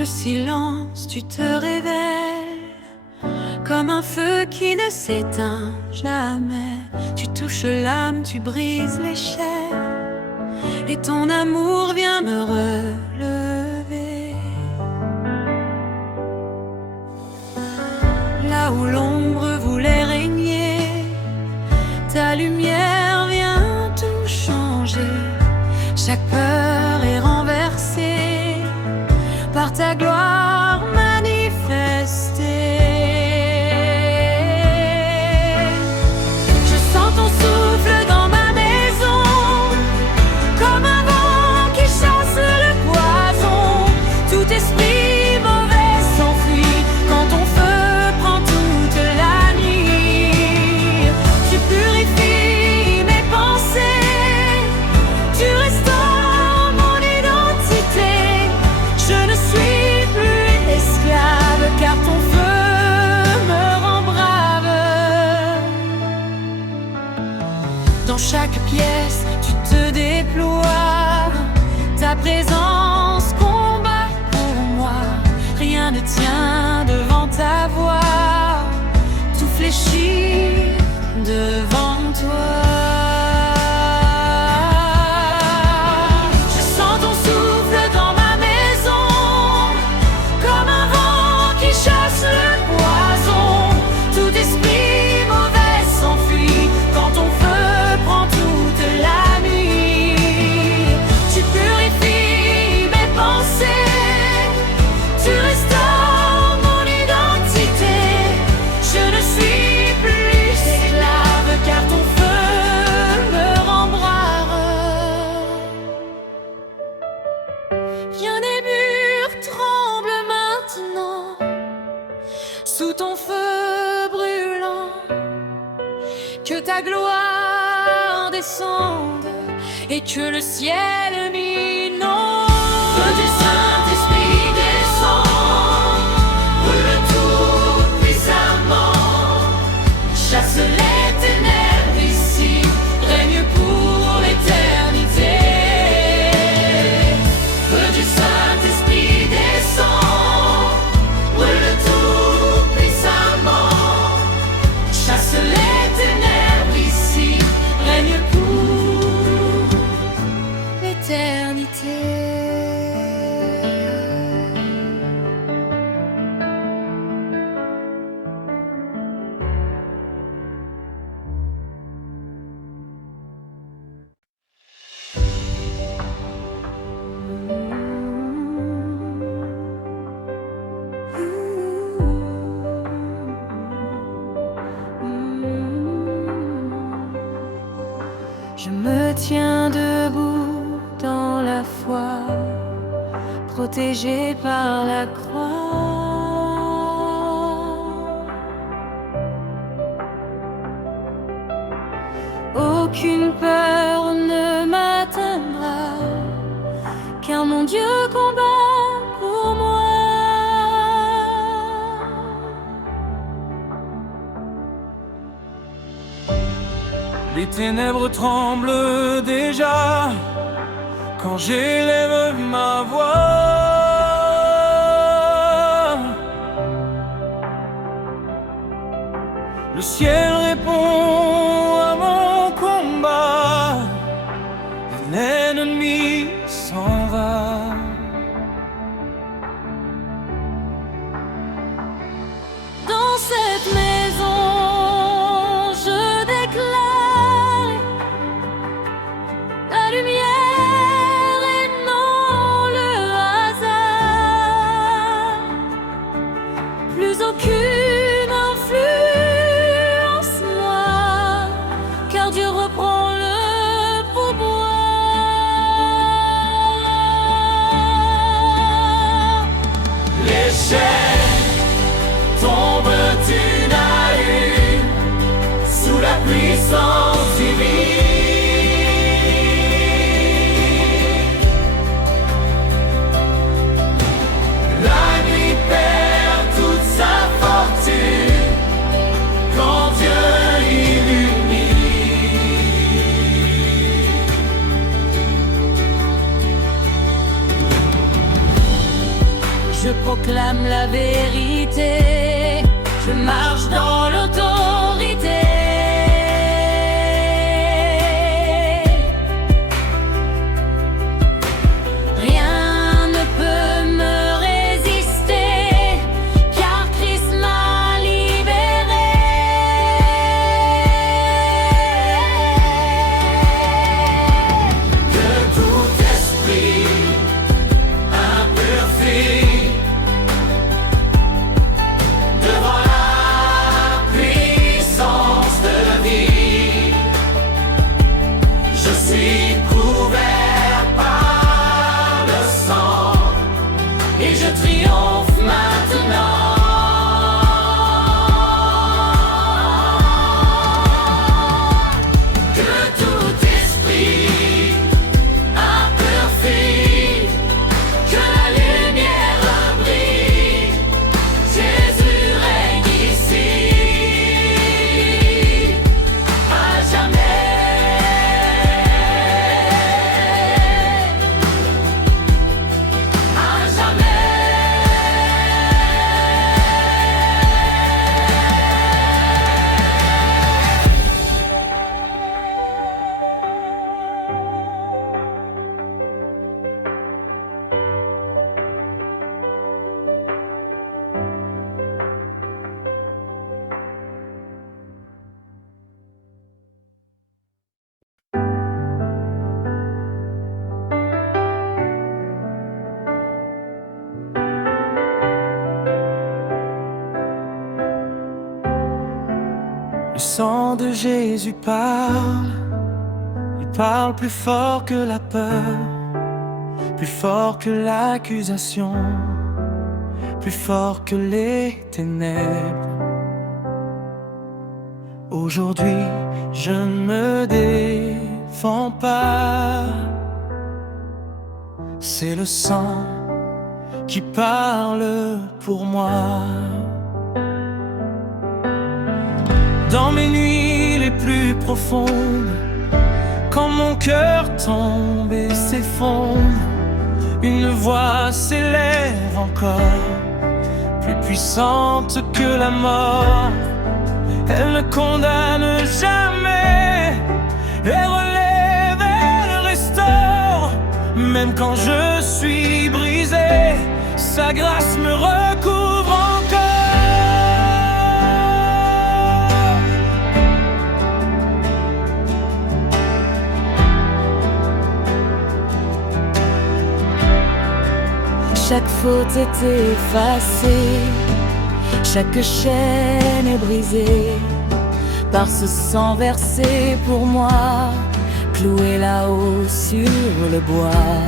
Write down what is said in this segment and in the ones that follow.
le silence, tu te révèles comme un feu qui ne s'éteint jamais. Tu touches l'âme, tu brises les chairs, et ton amour vient me relever. Là où l'ombre voulait régner, ta lumière vient tout changer. Chaque peur est renversée par ta gloire manifestée. Je sens ton souffle dans ma maison, comme un vent qui chasse le poison. Tout esprit mauvais s'enfuit quand ton feu prend toute la nuit. Tu purifies mes pensées, tu restaures mon identité. Je ne suis plus esclave, car ton feu me rend brave. Dans chaque pièce, tu te déploies, ta présence combat pour moi. Rien ne tient devant ta voix, tout fléchit devant toi. Je sens ton souffle dans ma maison, comme un vent qui chasse le poison. Tout esprit mauvais s'enfuit quand ton feu prend toute la nuit. Tu purifies mes pensées, tu restaures mon identité. Je ne suis plus esclave, car ton feu me rend brave. Rien n'est mûr, tremble maintenant sous ton feu brûlant. Que ta gloire descende et que le ciel m'inonde. Feu du Saint-Esprit descend, brûle tout puissamment. Chasse les ténèbres ici, règne pour l'éternité. Feu du Saint-Esprit descend, brûle tout puissamment. Chasse les ténèbres ici, règne pour l'éternité. Je me tiens debout dans la foi, protégé par la croix. Aucune peur ne m'atteindra, car mon Dieu combat pour moi. Les ténèbres tremblent déjà quand j'élève ma voix. Le ciel répond à mon combat, l'ennemi s'en va. Dans cette maison, je déclare la lumière et non le hasard. Plus aucune influence noire, car Dieu reprend le pouvoir. Les chaînes tombent une à une sous la puissance divine. La nuit perd toute sa fortune quand Dieu illumine. Je j'aime la vérité, je marche dans l'autorité. Rien ne peut me résister, car Christ m'a libéré. Que tout esprit imperfait devant la puissance de vie, je suis couvert par le sang et je triomphe maintenant. Que tout esprit imperfait, que la lumière brille, Jésus règne ici à jamais, à jamais. Le sang de Jésus parle, il parle plus fort que la peur, plus fort que l'accusation, plus fort que les ténèbres. Aujourd'hui, je ne me défends pas, c'est le sang qui parle pour moi. Dans mes nuits les plus profondes, quand mon cœur tombe et s'effondre, une voix s'élève encore, plus puissante que la mort. Elle ne condamne jamais, elle relève, elle restaure. Même quand je suis brisé, sa grâce me recouvre encore. Chaque faute est effacée, chaque chaîne est brisée par ce sang versé pour moi, cloué là-haut sur le bois.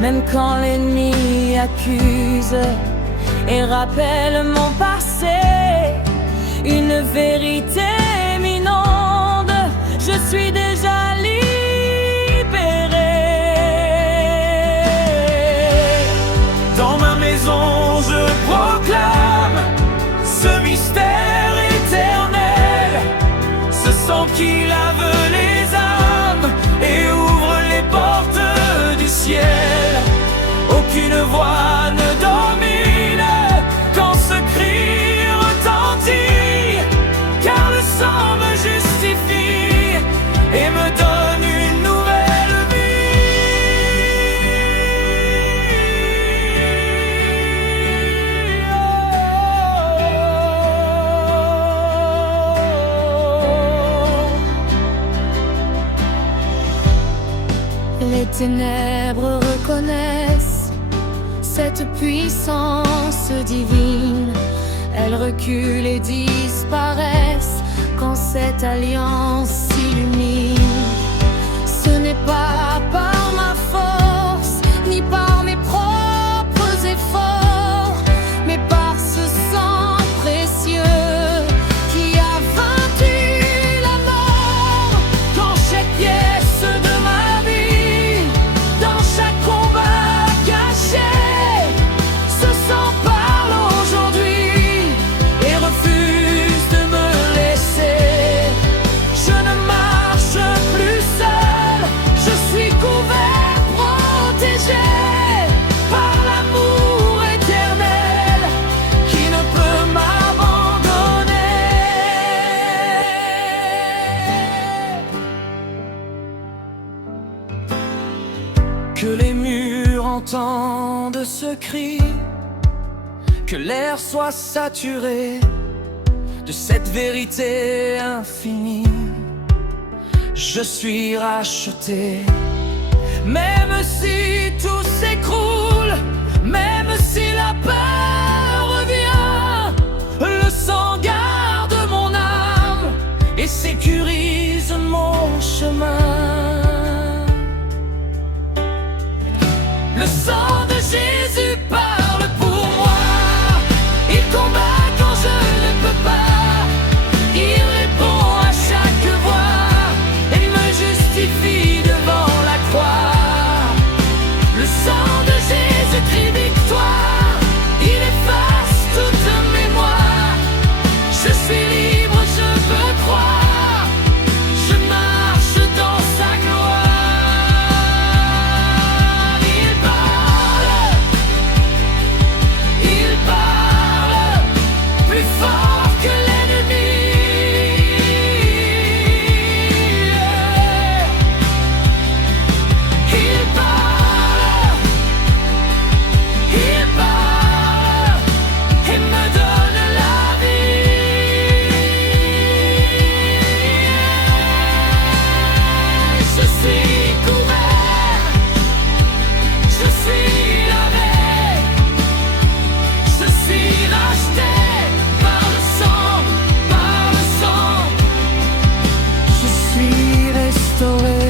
Même quand l'ennemi accuse et rappelle mon passé, une vérité éminente, je suis déjà libéré. Dans ma maison, je proclame ce mystère éternel, ce sang qui lave les âmes et ouvre les portes du ciel. Aucune voix ne domine quand ce cri retentit, car le sang me justifie et me donne une nouvelle vie. Les ténèbres reconnaissent cette puissance divine. Elles reculent et disparaissent quand cette alliance s'illumine. Ce n'est pas par ma force, ni par mes propres efforts, mais par ce sang précieux qui a vaincu la mort. Dans chaque pièce de ma vie, dans chaque combat caché, ce sang parle aujourd'hui et refuse de me laisser. entende ce cri, que l'air soit saturé de cette vérité infinie. Je suis racheté, même si tout s'écroule, même si la peur revient, le sang garde mon âme et sécurise mon chemin. Le sang de Jésus parle pour moi. Il combat quand je ne peux pas. Il répond à chaque voix et me justifie devant la croix. Le sang de Jésus crie victoire. Il efface toute mémoire. Je suis libre, je veux croire. Je marche dans sa gloire. Plus fort que l'ennemi. Il parle et me donne la vie. Je suis couvert, je suis lavé, je suis racheté. Je suis restauré.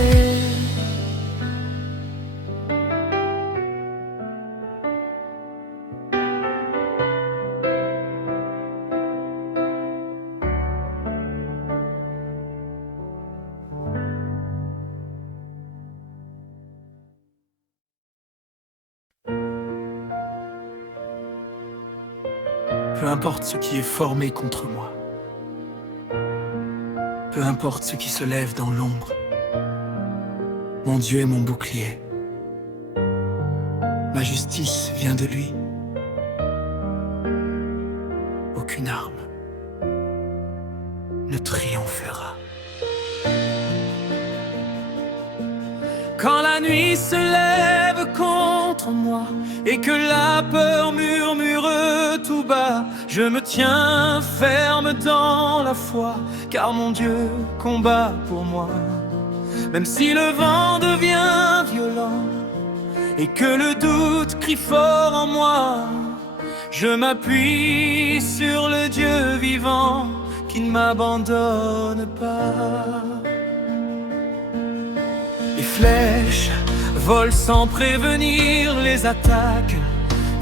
Peu importe ce qui est formé contre moi, peu importe ce qui se lève dans l'ombre, mon Dieu est mon bouclier. Ma justice vient de lui. Aucune arme ne triomphera. Quand la nuit se lève contre moi et que la peur murmure tout bas, je me tiens ferme dans la foi, car mon Dieu combat pour moi. Même si le vent devient violent et que le doute crie fort en moi, je m'appuie sur le Dieu vivant qui ne m'abandonne pas. Les flèches volent sans prévenir, les attaques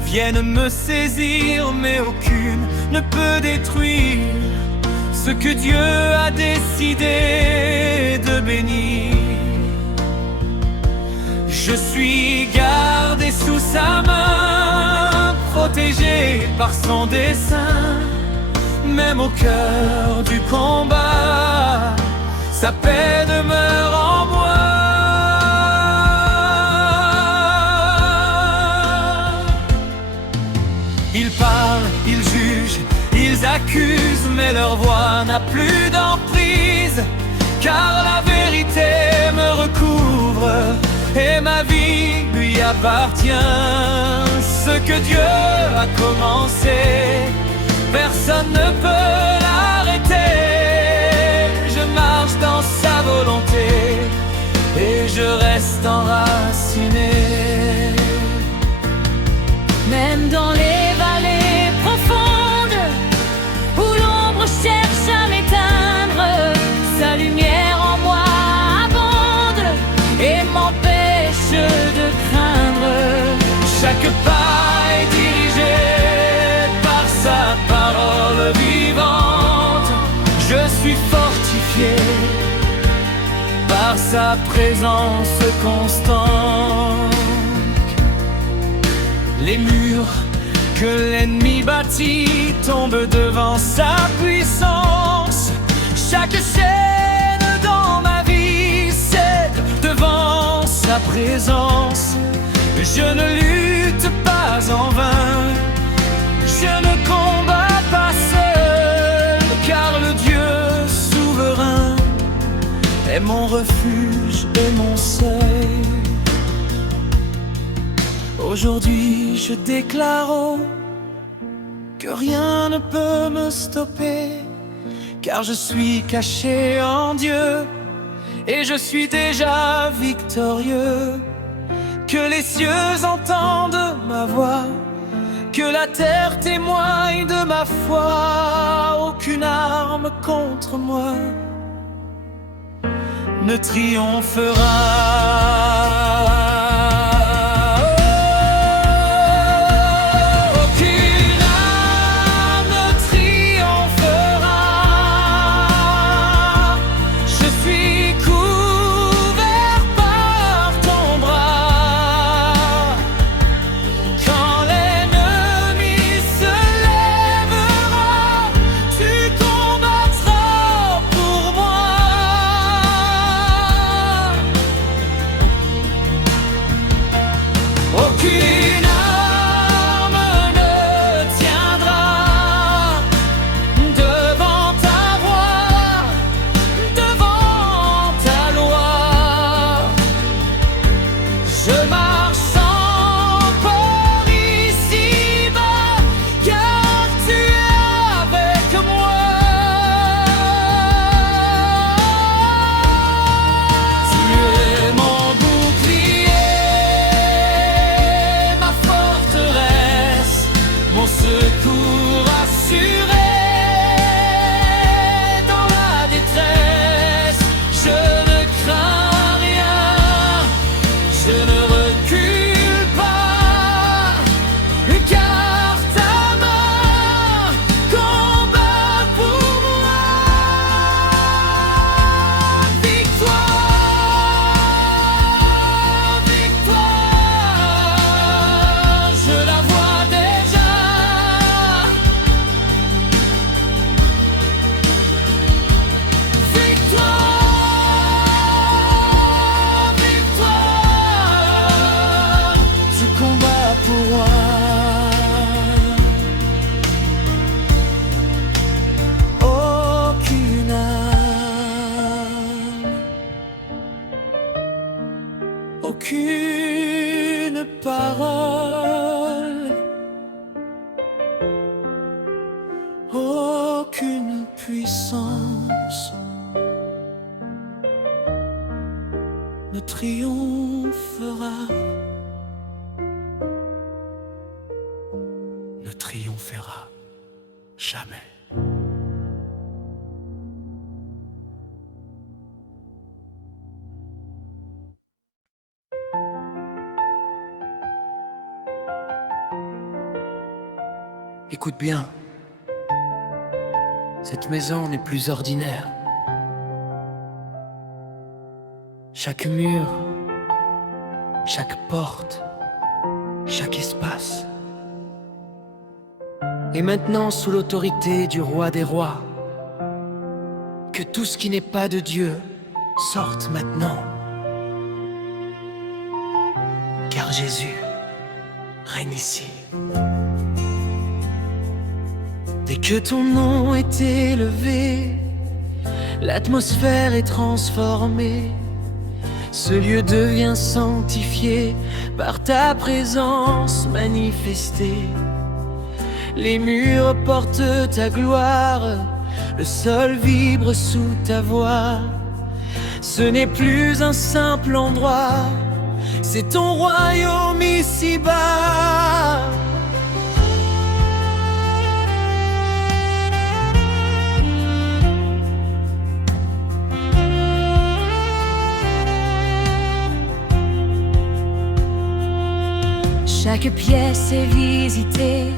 viennent me saisir, mais aucune ne peut détruire ce que Dieu a décidé de bénir. Je suis gardé sous sa main, protégé par son dessein. Même au cœur du combat, sa paix demeure en moi. Ils parlent, ils jugent, ils accusent, mais leur voix n'a plus d'emprise, car la vérité me recouvre et ma vie lui appartient. Ce que Dieu a commencé, personne ne peut l'arrêter. Je marche dans sa volonté et je reste enraciné. Même dans les vallées profondes où l'ombre cherche à m'éteindre, sa lumière en moi abonde et m'empêche de craindre. Chaque pas est dirigé par sa parole vivante. Je suis fortifié par sa présence constante. Les murs que l'ennemi bâtit tombent devant sa puissance. Chaque chaîne dans ma vie cède devant sa présence. Je ne lutte pas en vain, je ne combats pas seul, car le Dieu souverain est mon refuge et mon seuil. Aujourd'hui je déclare haut que rien ne peut me stopper, car je suis caché en Dieu et je suis déjà victorieux. Que les cieux entendent ma voix, que la terre témoigne de ma foi. Aucune arme contre moi ne triomphera. Aucune arme ne tiendra devant ta voix, devant ta loi. Je marche sans peur ici-bas, car tu es avec moi. Tu es mon bouclier, mon secours assuré dans la détresse. Je ne crains rien, je ne recule pas, car ta main combat pour moi. Victoire, victoire, je la vois déjà. Pour moi, aucune âme, aucune parole, aucune puissance ne triomphera. Ne triomphera jamais. Écoute bien, cette maison n'est plus ordinaire. Chaque mur, chaque porte, chaque espace et maintenant sous l'autorité du roi des rois. Que tout ce qui n'est pas de Dieu sorte maintenant, car Jésus règne ici. Dès que ton nom est élevé, l'atmosphère est transformée. Ce lieu devient sanctifié par ta présence manifestée. Les murs portent ta gloire, le sol vibre sous ta voix. Ce n'est plus un simple endroit, c'est ton royaume ici-bas. Chaque pièce est visitée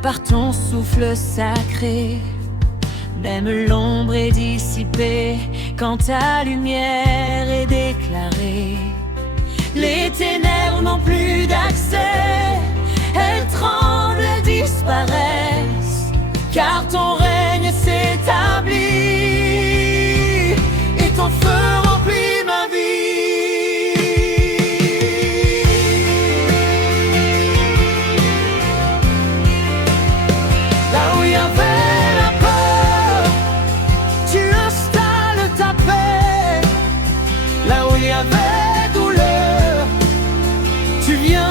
par ton souffle sacré. Même l'ombre est dissipée quand ta lumière est déclarée. Les ténèbres n'ont plus d'accès, elles tremblent, elles disparaissent, car ton règne s'établit et ton feu remplit ma vie. Avec douleur, tu viens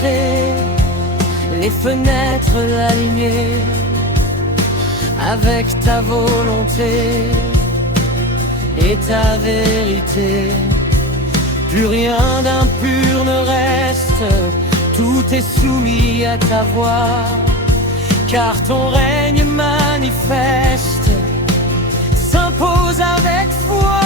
fenêtrés, les fenêtres, la lumière, avec ta volonté et ta vérité. Plus rien d'impur ne reste, tout est soumis à ta voix, car ton règne manifeste s'impose avec foi.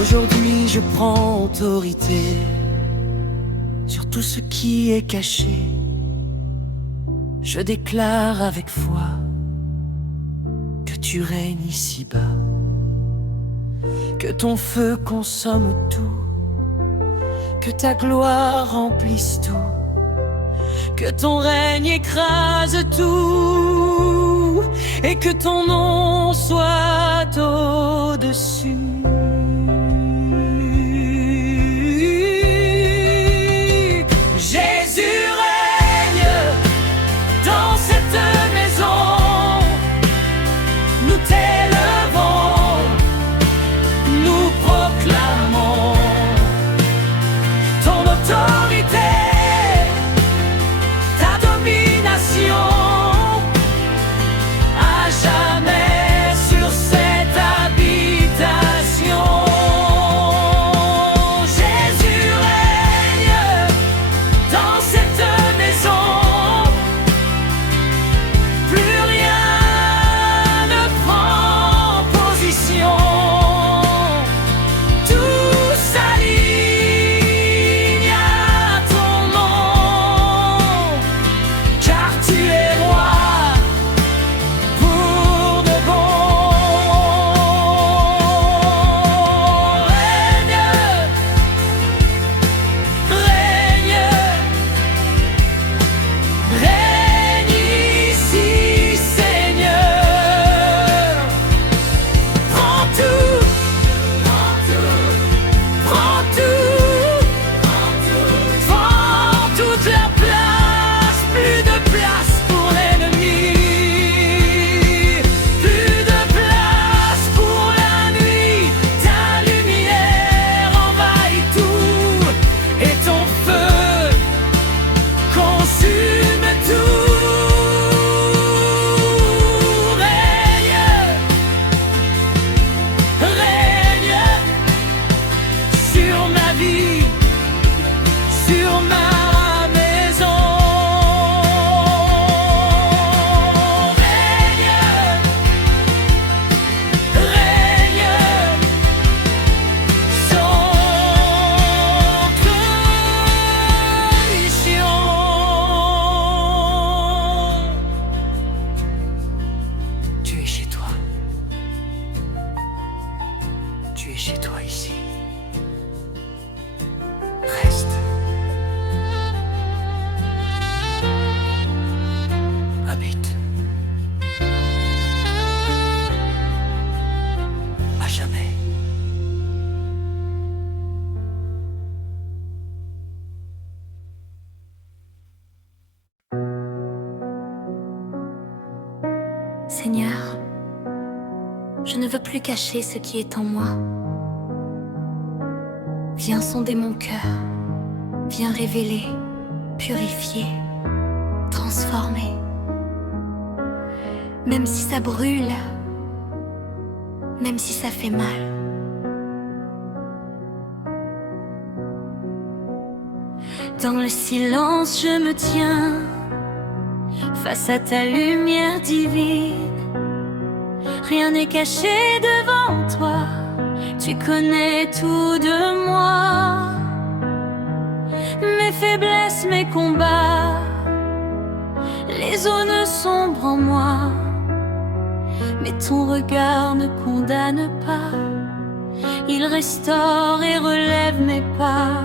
Aujourd'hui je prends autorité sur tout ce qui est caché. Je déclare avec foi que tu règnes ici-bas, que ton feu consomme tout, que ta gloire remplisse tout, que ton règne écrase tout, et que ton nom soit au-dessus. Tu es chez toi ici. Reste. Habite. À jamais. Seigneur, je ne veux plus cacher ce qui est en moi. Viens sonder mon cœur, viens révéler, purifier, transformer. Même si ça brûle, même si ça fait mal. Dans le silence, je me tiens face à ta lumière divine. Rien n'est caché devant toi, tu connais tout de moi. Mes faiblesses, mes combats, les zones sombres en moi. Mais ton regard ne condamne pas, il restaure et relève mes pas.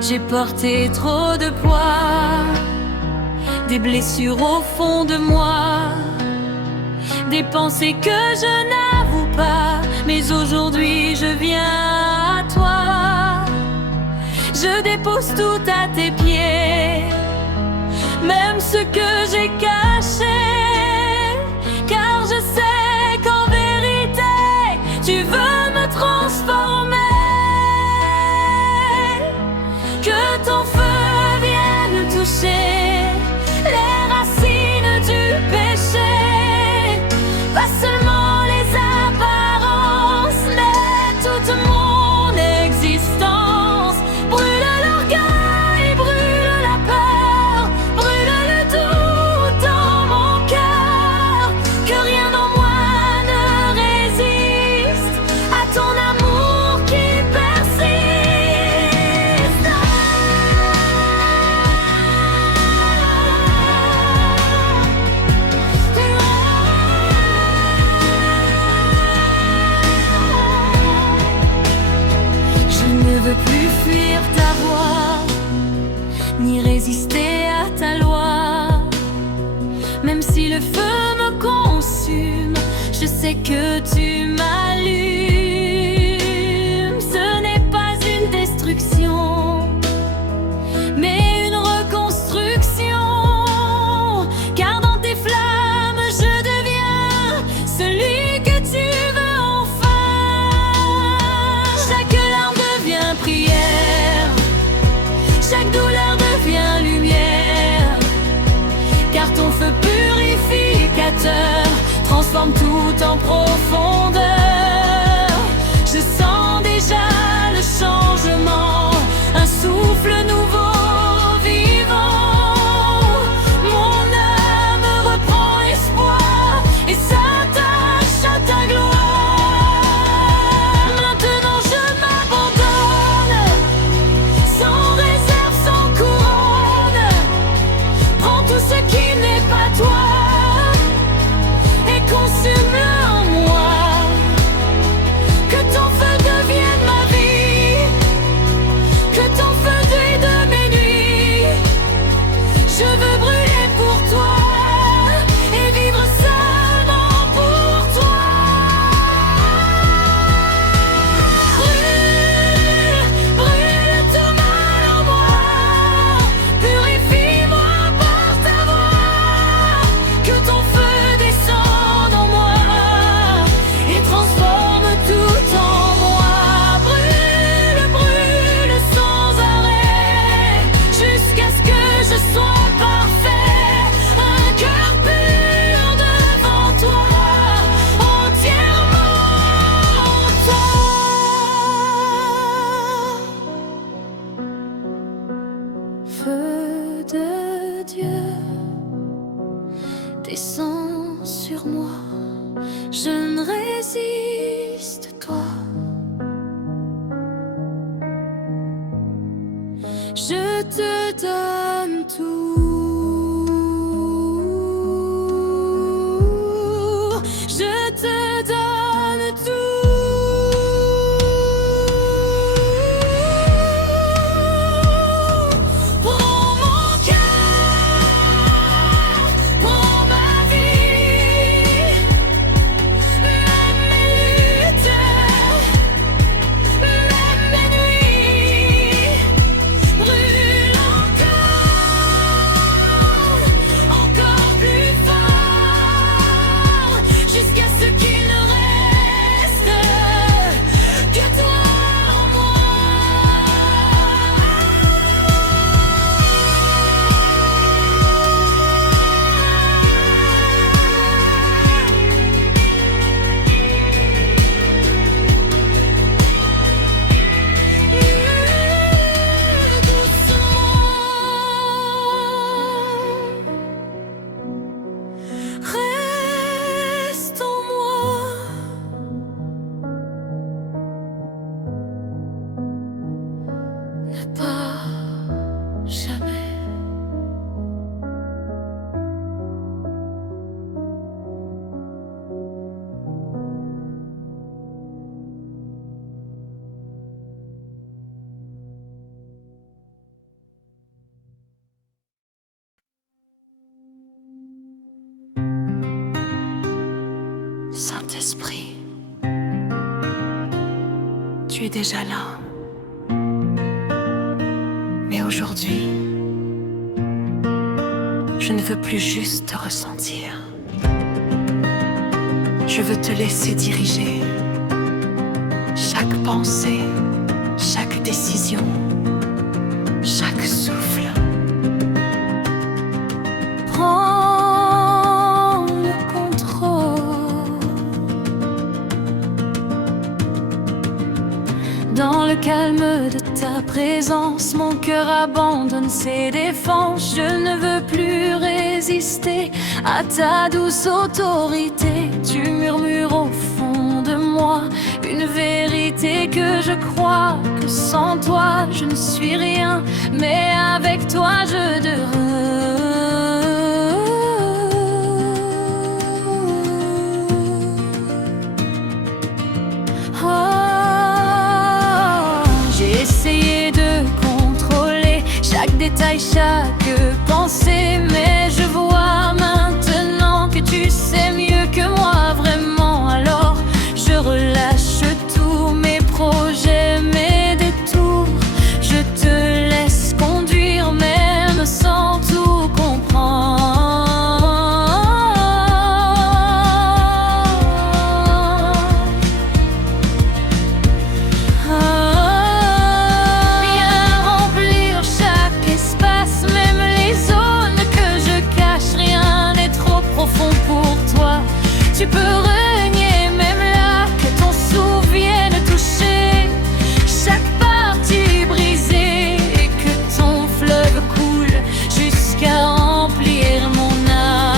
J'ai porté trop de poids, des blessures au fond de moi, des pensées que je n'avoue pas. Mais aujourd'hui je viens à toi, je dépose tout à tes pieds, même ce que j'ai caché, car je sais qu'en vérité tu veux me transformer. Que ton feu vienne toucher les racines du péché, pas seulement les apparences, mais toute mon existence. Brûle l'orgueil, brûle la peur, brûle le doute dans mon cœur, que rien en moi ne résiste à ton amour qui persiste. Je ne veux plus fuir ta voix, ni résister à ta loi. Même si le feu me consume, je sais que tu m'allumes. Ce n'est pas une destruction, mais une reconstruction. Car dans tes flammes, je deviens celui que tu veux enfin. Chaque larme devient prière, chaque douleur devient lumière, car ton feu purificateur transforme tout en profondeur. Je sens déjà le changement, un souffle nouveau vivant. Mon âme reprend espoir et s'attache à ta gloire. Maintenant je m'abandonne, sans réserve, sans couronne. Prends tout ce qui n'est pas toi et consume-le en moi. Que ton feu devienne ma vie, que ton feu guide mes nuits. Je veux brûler pour toi et vivre seulement pour toi. Brûle, brûle tout mal en moi, purifie-moi par ta voix. Que ton feu descende en moi et transforme tout en moi. Brûle, brûle sans arrêt, jusqu'à ce que je sois parfait. Un cœur pur devant toi, entièrement toi. Feu de Dieu, descends sur moi, je ne résiste toi. Je te donne tout, je te donne tout. Prends mon cœur, prends ma vie, même mes luttes, même mes nuits. Brûle encore plus fort, jusqu'à ce qu'il ne reste que toi en moi. Reste en moi, ne pas jamais. Saint-Esprit, tu es déjà là. Mais aujourd'hui, je ne veux plus juste te ressentir. Je veux te laisser diriger chaque pensée, chaque décision, chaque souffle. Prends le contrôle. Dans le calme de ta présence, mon cœur abandonne ses défenses. Je ne veux plus résister à ta douce autorité. Tu murmures au fond de moi une vérité que je crois, que sans toi je ne suis rien, mais avec toi je J'ai essayé de contrôler chaque détail, chaque pensée, mais je vois maintenant que tu sais mieux que moi vraiment. Alors je relâche tous mes projets, mes détours. Je te laisse conduire même sans tout comprendre. Viens remplir chaque espace, même les zones que je cache. Rien n'est trop profond pour toi. Tu peux régner même là, que ton souffle vienne toucher chaque partie brisée et que ton fleuve coule jusqu'à remplir mon âme.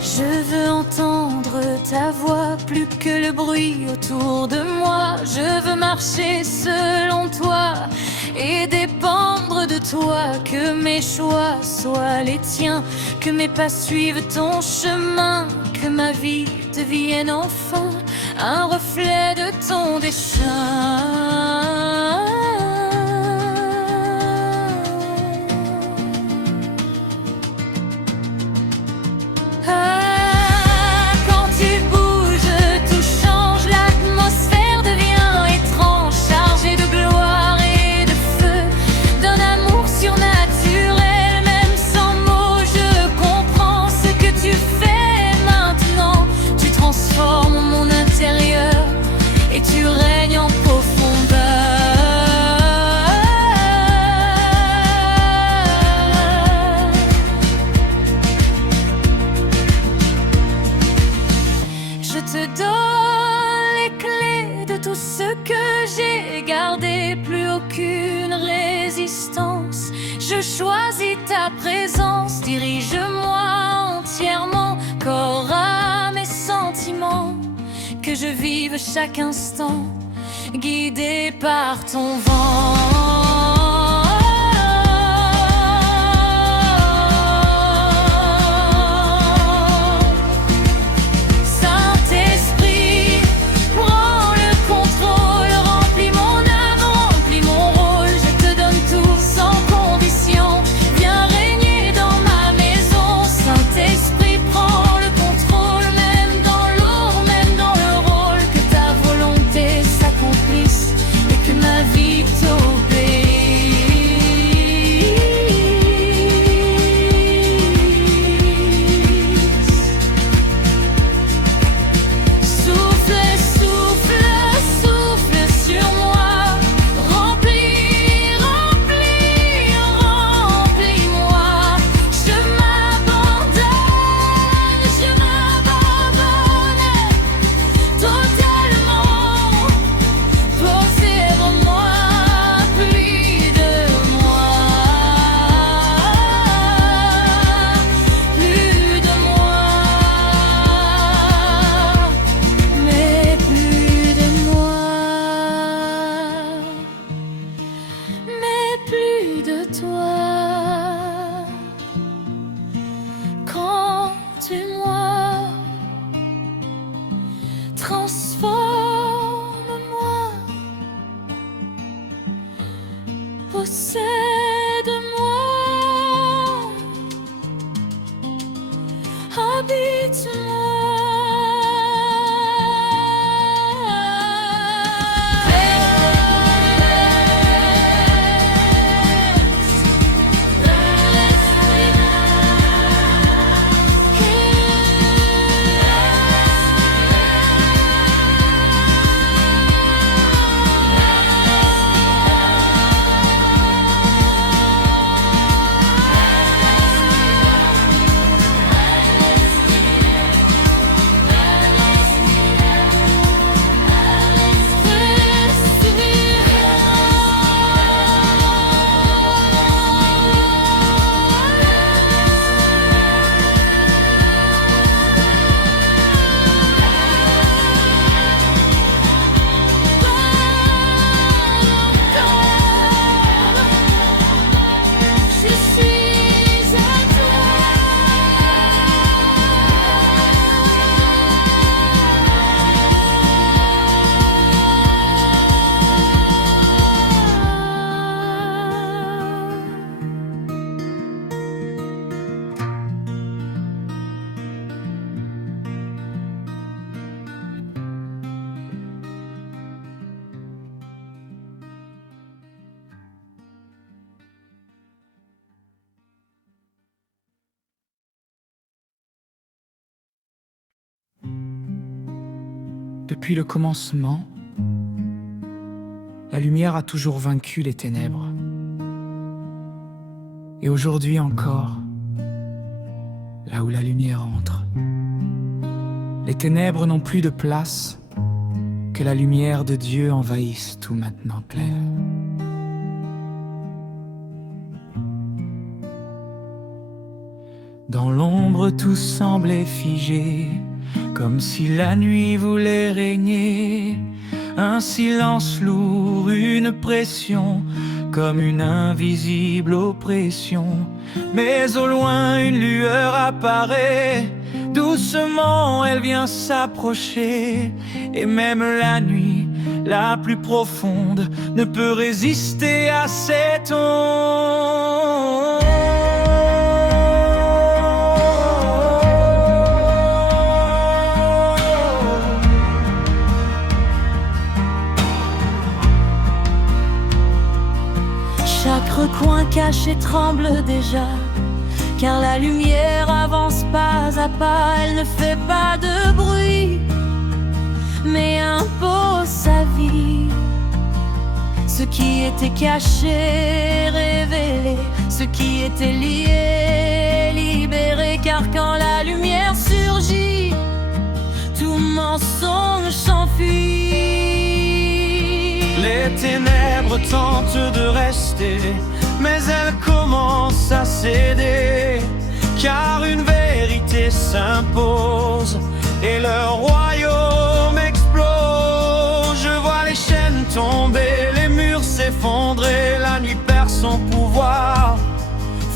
Je veux entendre ta voix plus que le bruit autour de moi. Je veux marcher selon toi et dépendre de toi. Que mes choix soient les tiens, que mes pas suivent ton chemin, que ma vie devienne enfin un reflet de ton Quand tu bouges, tout change, l'atmosphère devient étrange, chargée de gloire et de feu, d'un amour surnaturel. Même sans mots, je comprends ce que tu fais maintenant. Tu transformes mon intérieur et tu règnes en profondeur. Je te donne les clés de tout ce que j'ai gardé, plus aucune résistance. Je choisis ta présence, dirige-moi entièrement, corps, âme et sentiments. Que je vive chaque instant, guidé par ton vent. Saint-Esprit, prends le contrôle, remplis mon âme, remplis mon rôle. Je te donne tout sans condition, viens régner dans ma maison. Saint-Esprit, prends le contrôle, même dans l'eau, même dans le rôle. Que ta volonté s'accomplisse et que ma vie t'obéisse. Depuis le commencement, la lumière a toujours vaincu les ténèbres. Et aujourd'hui encore, là où la lumière entre, les ténèbres n'ont plus de place, que la lumière de Dieu envahisse tout maintenant clair. Dans l'ombre tout semblait figé, comme si la nuit voulait régner. Un silence lourd, une pression, comme une invisible oppression. Mais au loin une lueur apparaît, doucement elle vient s'approcher. Et même la nuit, la plus profonde, ne peut résister à cet ombre. Chaque recoin caché tremble déjà, car la lumière avance pas à pas. Elle ne fait pas de bruit, mais impose sa vie. Ce qui était caché, révélé, ce qui était lié, libéré. Car quand la lumière surgit, tout mensonge s'enfuit. Les ténèbres tentent de rester, mais elles commencent à céder, car une vérité s'impose et leur royaume explose. Je vois les chaînes tomber, les murs s'effondrer, la nuit perd son pouvoir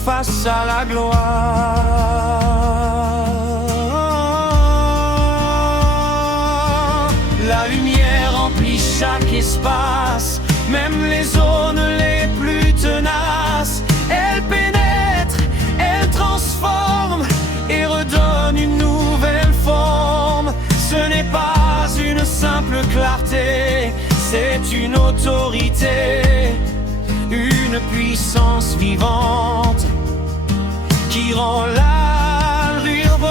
face à la gloire. La lumière remplit chaque espace, même les zones les plus tenaces. Elle pénètre, elle transforme et redonne une nouvelle forme. Ce n'est pas une simple clarté, c'est une autorité, une puissance vivante qui rend la lumière bonne.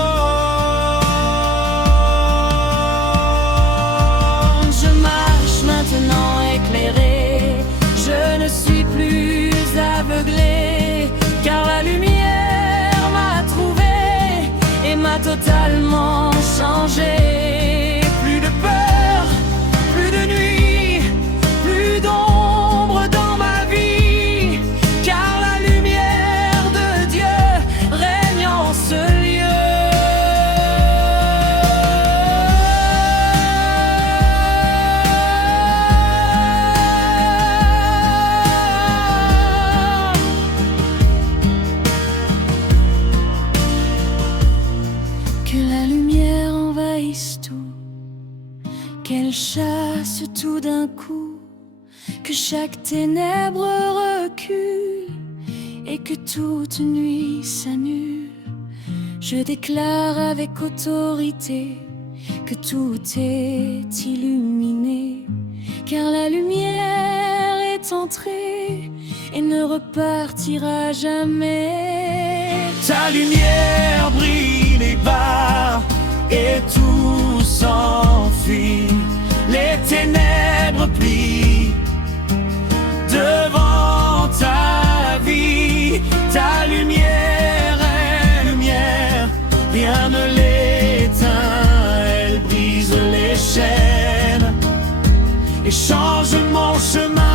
Je marche maintenant éclairé, je ne suis plus aveuglé, car la lumière m'a trouvé et m'a totalement changé. Plus de peur, plus de nuit, plus d'ombre dans ma vie, car la lumière de Dieu règne en ce lieu. Que la lumière envahisse tout, qu'elle chasse tout d'un coup, que chaque ténèbre recule et que toute nuit s'annule. Je déclare avec autorité que tout est illuminé, car la lumière est entrée et ne repartira jamais. Ta lumière brille les bas et tout s'enfuit. Les ténèbres plient devant ta vie. Ta lumière est lumière, rien ne l'éteint. Elle brise les chaînes et change mon chemin.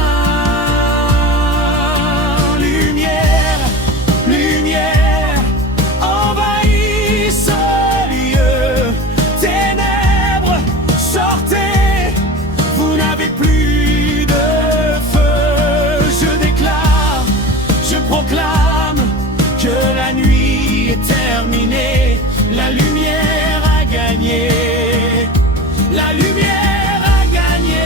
Lumière, lumière, envahis ce lieu. Ténèbres, sortez, vous n'avez plus de feu. Je déclare, je proclame que la nuit est terminée. La lumière a gagné. La lumière a gagné.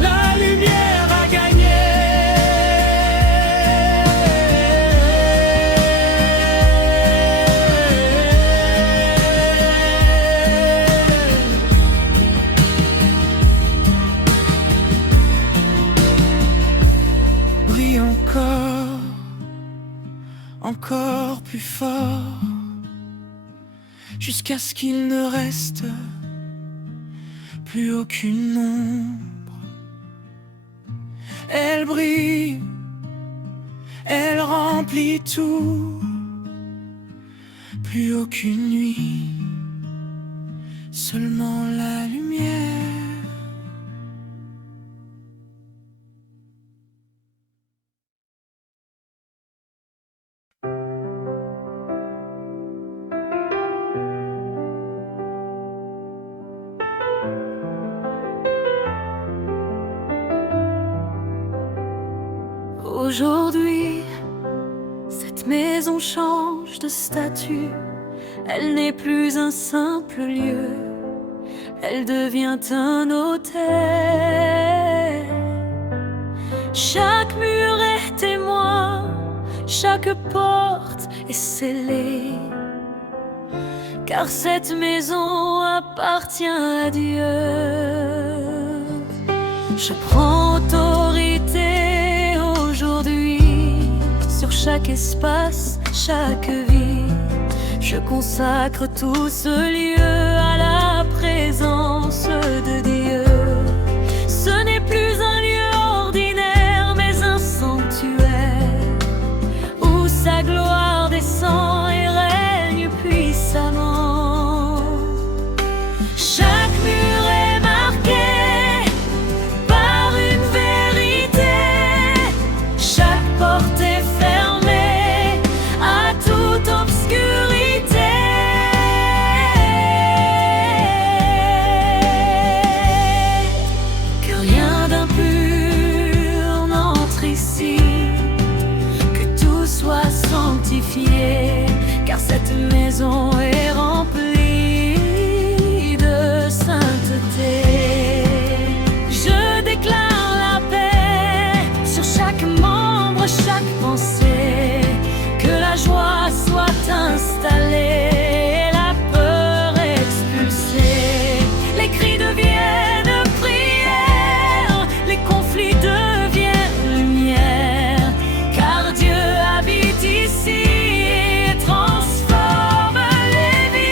La lumière a gagné. Brille encore plus fort, jusqu'à ce qu'il ne reste plus aucune ombre. Elle brille, elle remplit tout, plus aucune nuit, seulement la lumière. Aujourd'hui, cette maison change de statut. Elle n'est plus un simple lieu, elle devient un hôtel. Chaque mur est témoin, chaque porte est scellée, car cette maison appartient à Dieu. Je prends autorité aujourd'hui sur chaque espace, chaque vie. Je consacre tout ce lieu à la présence de Dieu. Ce n'est plus un lieu ordinaire, mais un sanctuaire où sa gloire descend et règne puissamment. Chaque mur est marqué par une vérité, chaque porte est fermée à toute obscurité. Que rien d'impur n'entre ici, que tout soit sanctifié, car cette maison est remplie de sainteté. Je déclare la paix sur chaque membre, chaque pensée, que la joie soit installée et la peur expulsée. Les cris deviennent prières, les conflits deviennent lumière, car Dieu habite ici et transforme les vies.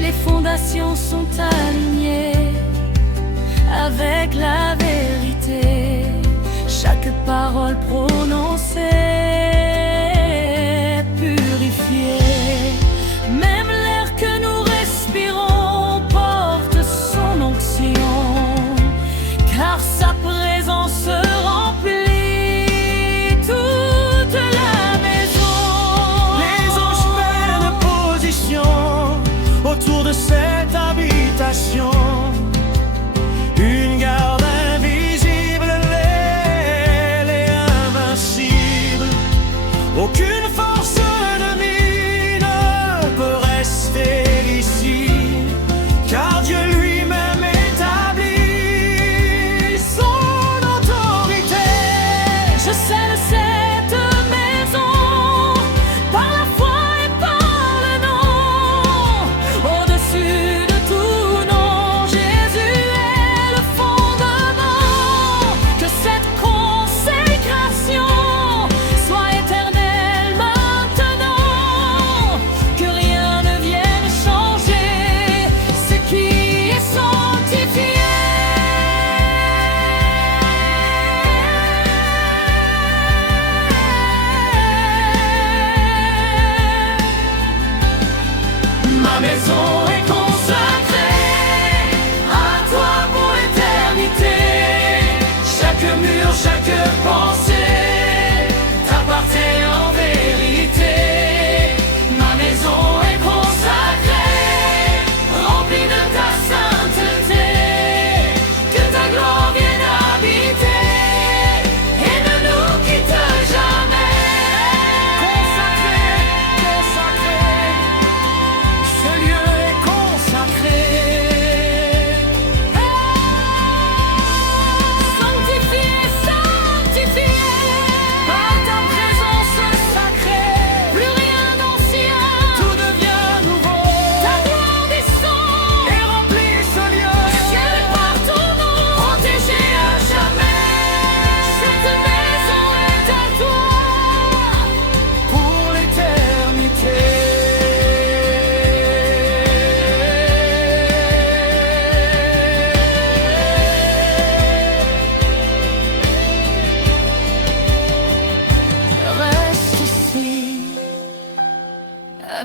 Les fondations sont alignées avec la vérité, chaque parole prononcée est purifiée. Même l'air que nous respirons porte son onction, car sa présence remplit toute la maison. Les anges prennent position autour de cette habitation. Une garde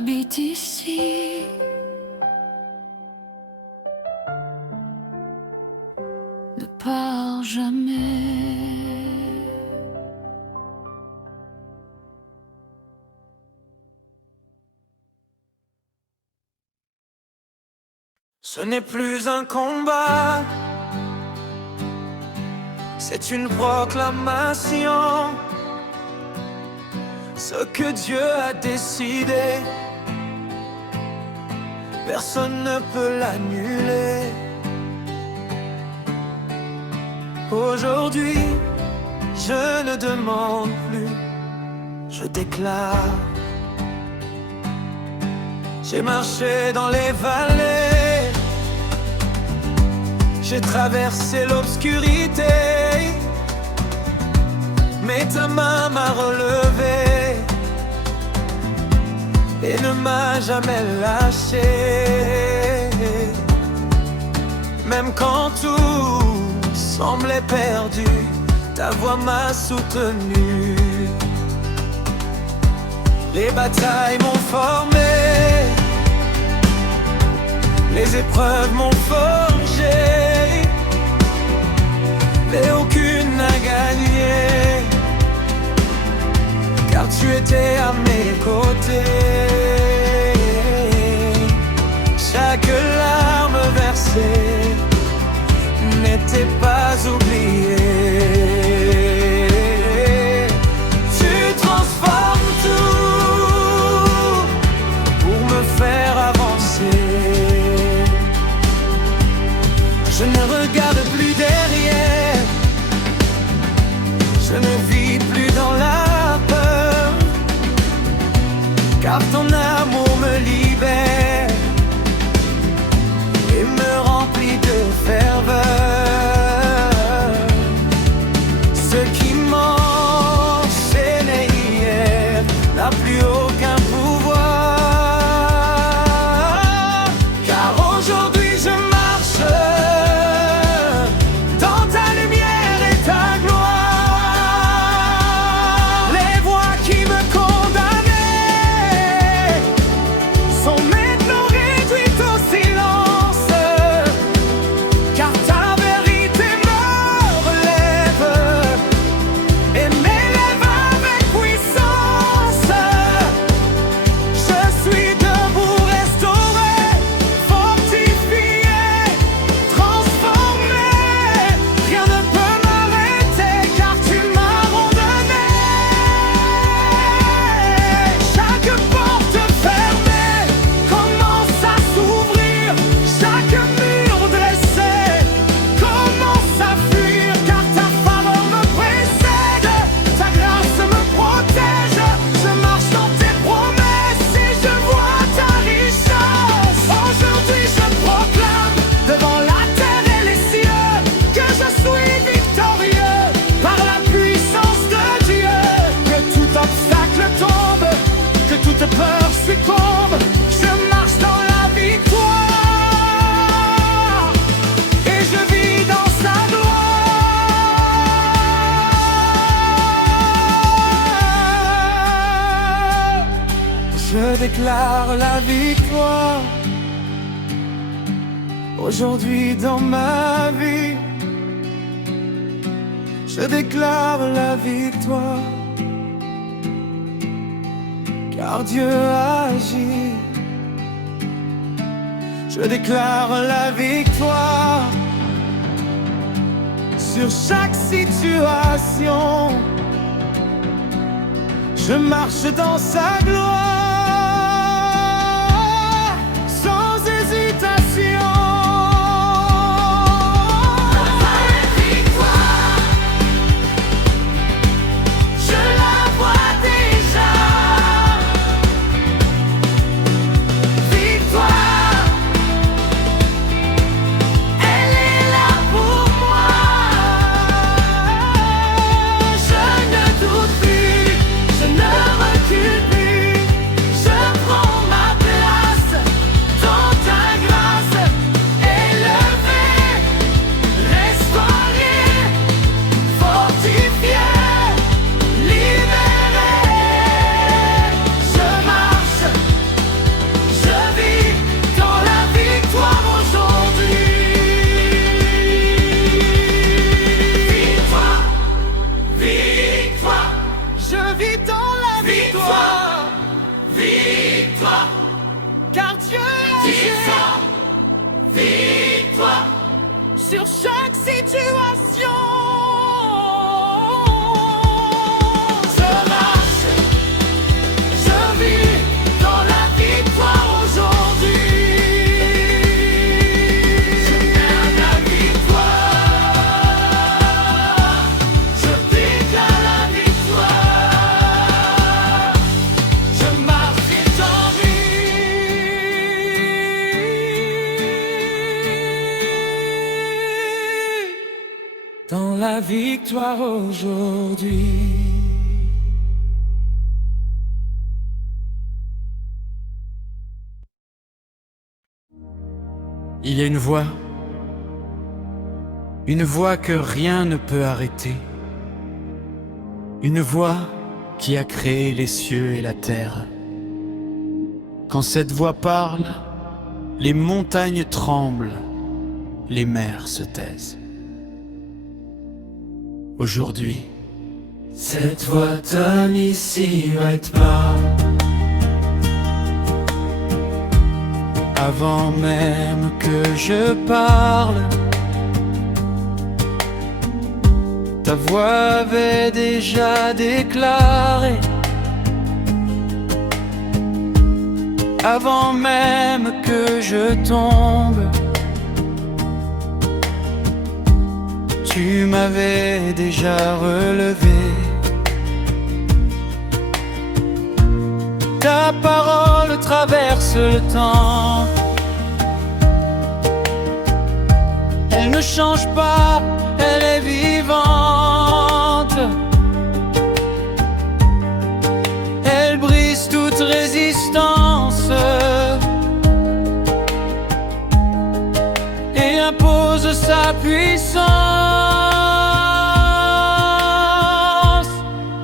habite ici. Ne pars jamais. Ce n'est plus un combat, c'est une proclamation. Ce que Dieu a décidé, personne ne peut l'annuler. Aujourd'hui, je ne demande plus, je déclare. J'ai marché dans les vallées, j'ai traversé l'obscurité, mais ta main m'a relevé et ne m'a jamais lâché. Même quand tout semblait perdu, ta voix m'a soutenu. Les batailles m'ont formé, les épreuves m'ont forgé, mais aucune n'a gagné, car tu étais à mes côtés. Chaque larme versée n'était pas oubliée. Tu transformes tout pour me faire avancer. Je ne regarde plus derrière, je ne vis plus dans la peur, car ton amour me libère et me remplit de ferveur. Ce qui m'enchaînait hier n'a plus aucun pouvoir, car aujourd'hui je marche dans ta lumière et ta gloire. Les voix qui me condamnaient sont maintenant réduites au silence, car ta vérité me relève et m'élève avec puissance. Je suis debout, restauré, fortifié, transformé. Rien ne peut m'arrêter, car tu m'as randonné. Chaque porte fermée commence à s'ouvrir, chaque mur dressé commence à fuir, car ta faveur me précède, ta grâce me protège. Je marche dans tes promesses et je vois ta richesse. Aujourd'hui je proclame devant la terre et les cieux que je suis victorieux par la puissance de Dieu. Que tout obstacle tombe, que toute peur succombe. Je marche dans la victoire et je vis dans sa gloire. Je déclare la victoire aujourd'hui dans ma vie. Je déclare la victoire, car Dieu agit. Je déclare la victoire sur chaque situation. Je marche dans sa gloire sans hésitation. Je la vois déjà. Victoire, elle est là pour moi. Je ne doute plus, je ne recule plus. la victoire aujourd'hui. Il y a une voix que rien ne peut arrêter, une voix qui a créé les cieux et la terre. Quand cette voix parle, les montagnes tremblent, les mers se taisent. Aujourd'hui, cette voix donne ici right now. Avant même que je parle, ta voix avait déjà déclaré. Avant même que je tombe, tu m'avais déjà relevé. Ta parole traverse le temps. Elle ne change pas, elle est vivante. Elle brise toute résistance et impose sa puissance.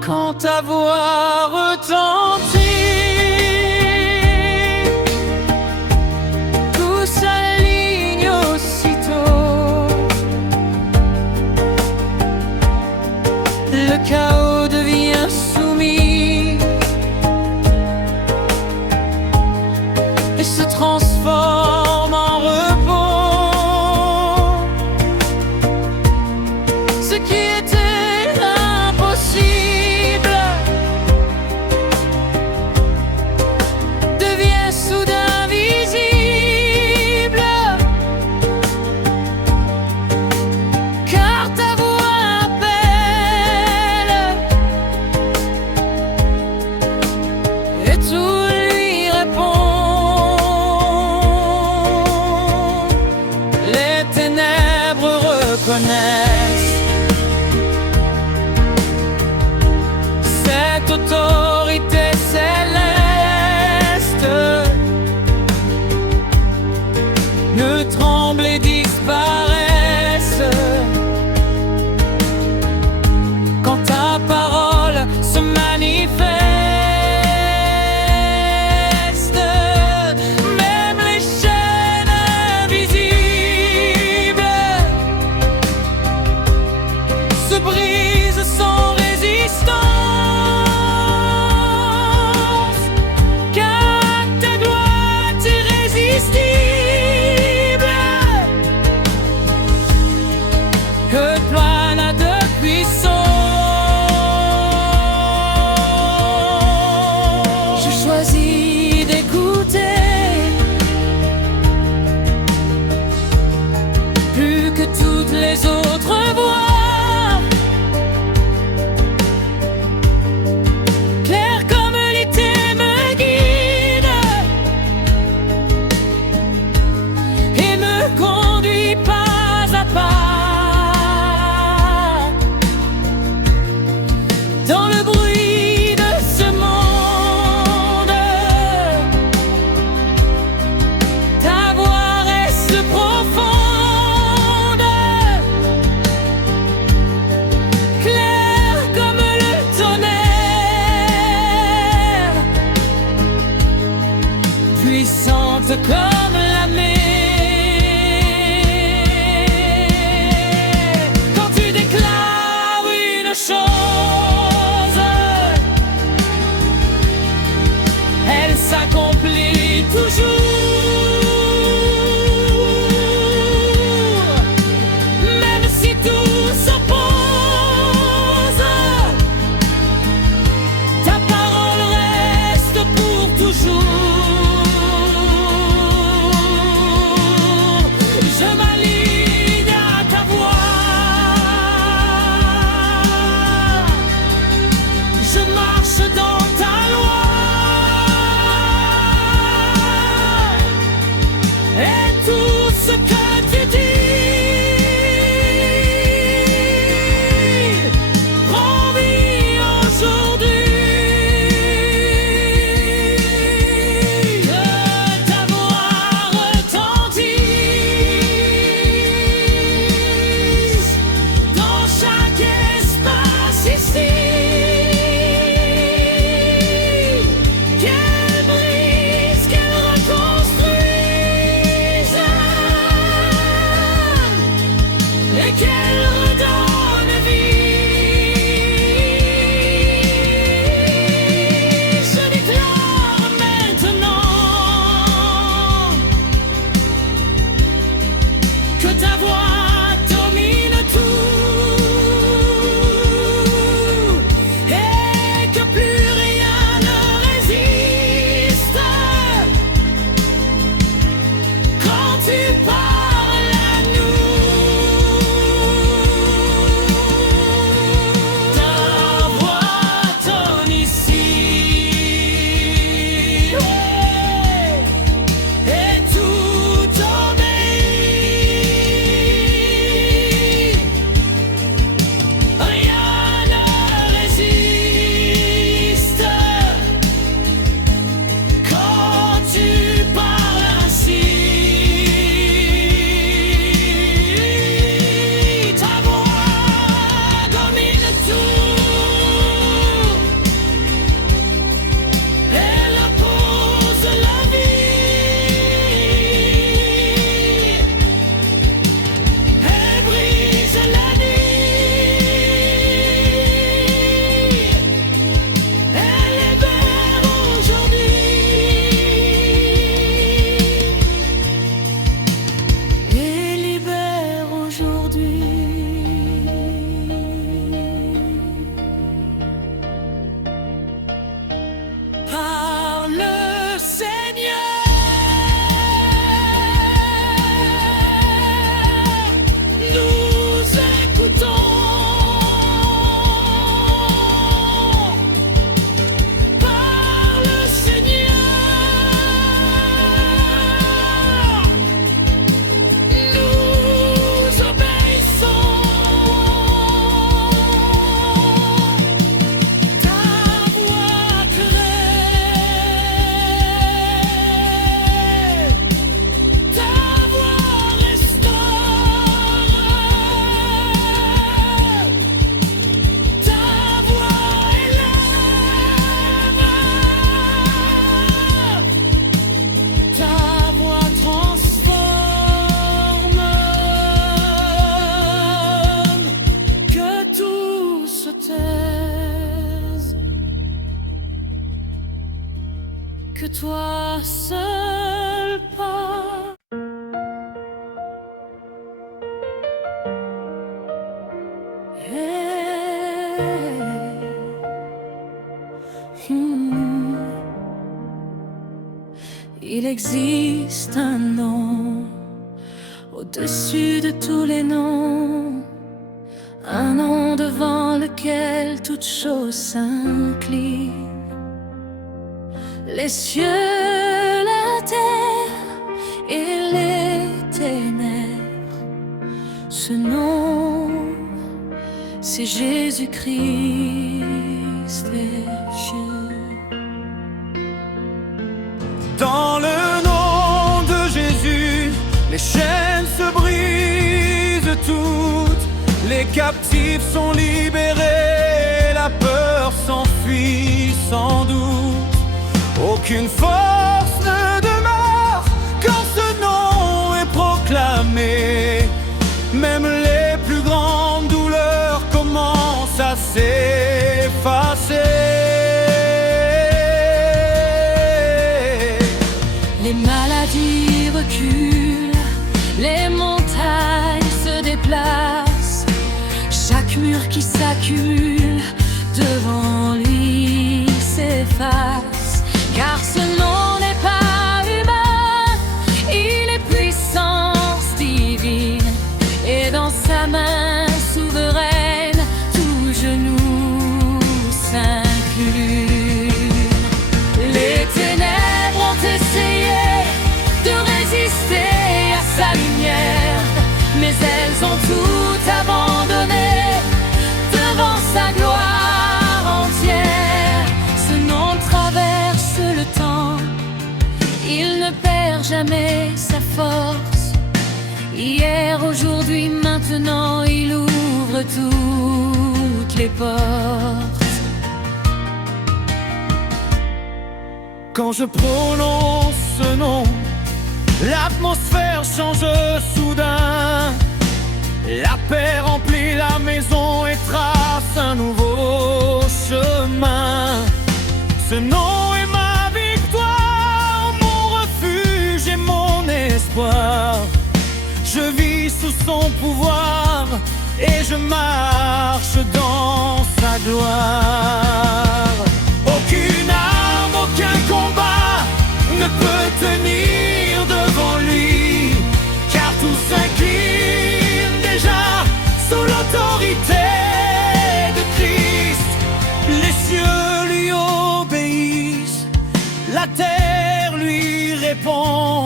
Quand ta voix retentit, tout s'aligne aussitôt. Le chaos devient soumis et se transforme en repos. Ce qui était impossible devient soudain visible, car ta voix appelle et tout lui répond. Les ténèbres reconnaissent cette autorité céleste. Ne tremblent et disparaissent quand ta parole se manifeste. Même les chaînes invisibles se brisent sans résistance, car ta gloire est irrésistible. Que toi n'a de puissance. J'ai choisi d'écouter plus que toutes les autres voix, clair comme l'été me guide et me conduit pas à pas. que toi seul pas. Il existe un nom au-dessus de tous les noms, un nom devant lequel toute chose s'incline. Les cieux, la terre et les ténèbres, ce nom, c'est Jésus-Christ. Dans le nom de Jésus, les chaînes se brisent toutes, les captifs sont libérés, la peur s'enfuit sans doute. Aucune force ne demeure quand ce nom est proclamé. Même les plus grandes douleurs commencent à s'effacer. Les maladies reculent, les montagnes se déplacent, chaque mur qui s'accumule devant lui s'efface. Car ce nom n'est pas humain, il est puissance divine, et dans sa main souveraine, tout genou s'incline. Les ténèbres ont essayé de résister à sa lumière, mais elles ont tout abandonné devant sa gloire entière. Ce nom traverse le temps, il ne perd jamais sa force. Hier, aujourd'hui, maintenant, il ouvre toutes les portes. Quand je prononce ce nom, l'atmosphère change soudain. La paix remplit la maison et trace un nouveau chemin. Ce nom est ma victoire, mon refuge et mon espoir. Je vis sous son pouvoir et je marche dans sa gloire. Aucune arme, aucun combat ne peut tenir devant lui, car tout s'incline déjà sous l'autorité de Christ. Les cieux lui obéissent, la terre lui répond,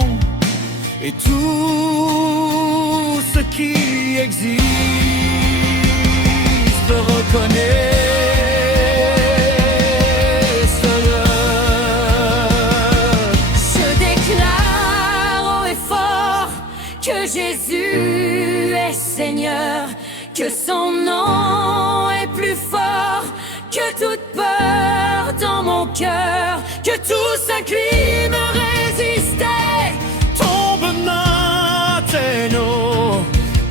et tout ce qui existe reconnaît. Jésus est Seigneur, que son nom est plus fort que toute peur dans mon cœur, que tout s'incline, résister, Tombe maintenant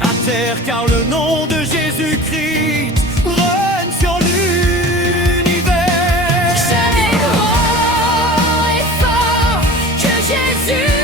à terre, car le nom de Jésus-Christ règne sur l'univers. je dis haut et fort que Jésus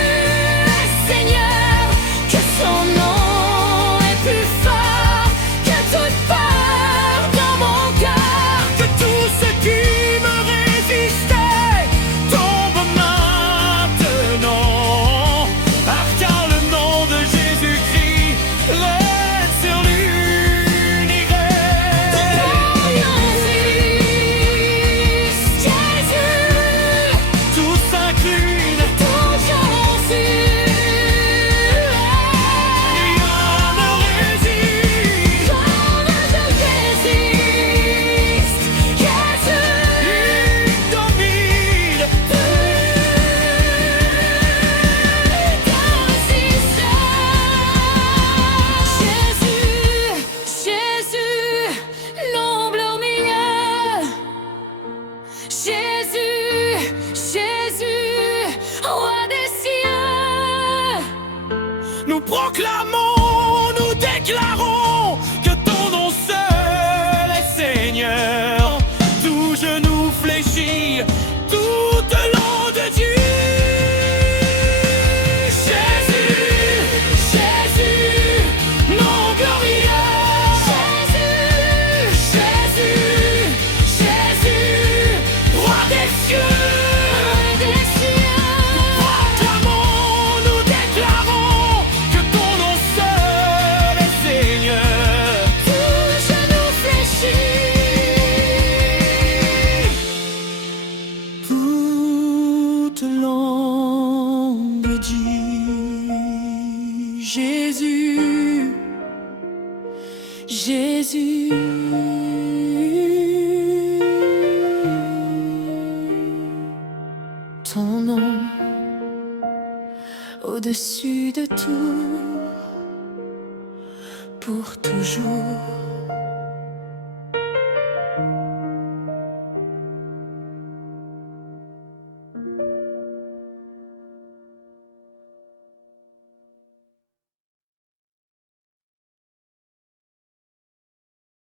nous proclamons, nous déclarons que ton nom seul est Seigneur. Tout genou fléchit, tout le long de Dieu. au-dessus de tout, pour toujours.